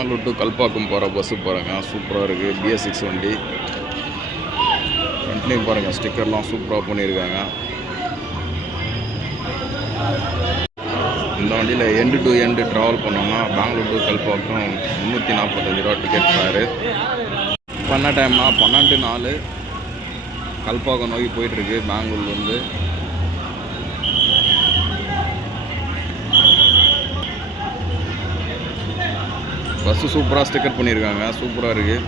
பெங்களூர் டு கல்பாக்கம் போகிற பஸ்ஸு பாருங்க, சூப்பராக இருக்குது. BS6 வண்டி. ஃப்ரண்ட்லேயும் பாருங்கள், ஸ்டிக்கர்லாம் சூப்பராக பண்ணியிருக்காங்க. இந்த வண்டியில் எண்டு டு எண்டு ட்ராவல் பண்ணோம்னா பெங்களூர் டு கல்பாக்கம் 345 ரூபா டிக்கெட் ஃபேரு. பண்ண டைம்னா 12:04 கல்பாக்கம் நோக்கி போயிட்டுருக்கு பெங்களூர்லேருந்து. பஸ்ஸு சூப்பராக ஸ்டிக்கர் பண்ணியிருக்காங்க, சூப்பராக இருக்குது.